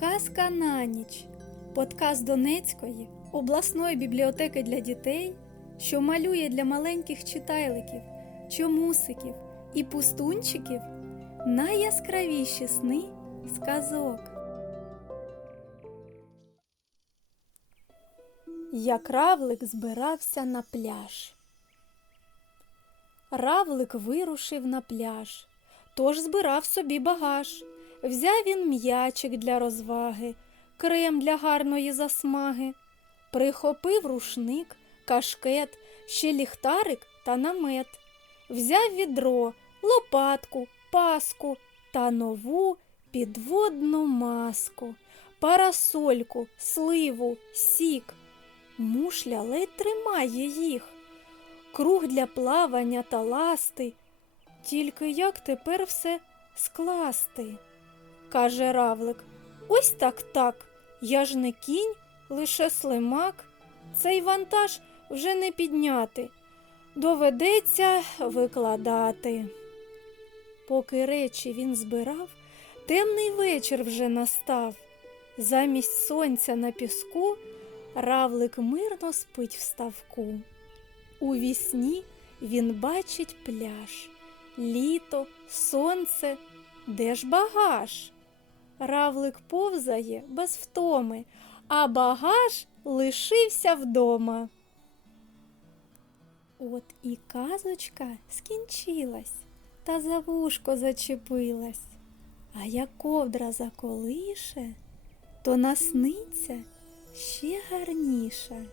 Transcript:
Казка на ніч. Подкаст Донецької обласної бібліотеки для дітей, що малює для маленьких читайликів, чомусиків і пустунчиків найяскравіші сни сказок. Як равлик збирався на пляж. Равлик вирушив на пляж, тож збирав собі багаж. Взяв він м'ячик для розваги, крем для гарної засмаги, прихопив рушник, кашкет, ще ліхтарик та намет, взяв відро, лопатку, паску та нову підводну маску, парасольку, сливу, сік. Мушля ледь тримає їх, круг для плавання та ласти. Тільки як тепер все скласти? Каже равлик. Ось так так. Я ж не кінь, лише слимак. Цей вантаж вже не підняти. Доведеться викладати. Поки речі він збирав, темний вечір вже настав. Замість сонця на піску равлик мирно спить в ставку. У вісні він бачить пляж, літо, сонце, де ж багаж? Равлик повзає без втоми, а багаж лишився вдома. От і казочка скінчилась, та за вушко зачепилась. А як ковдра заколише, то насниться ще гарніше.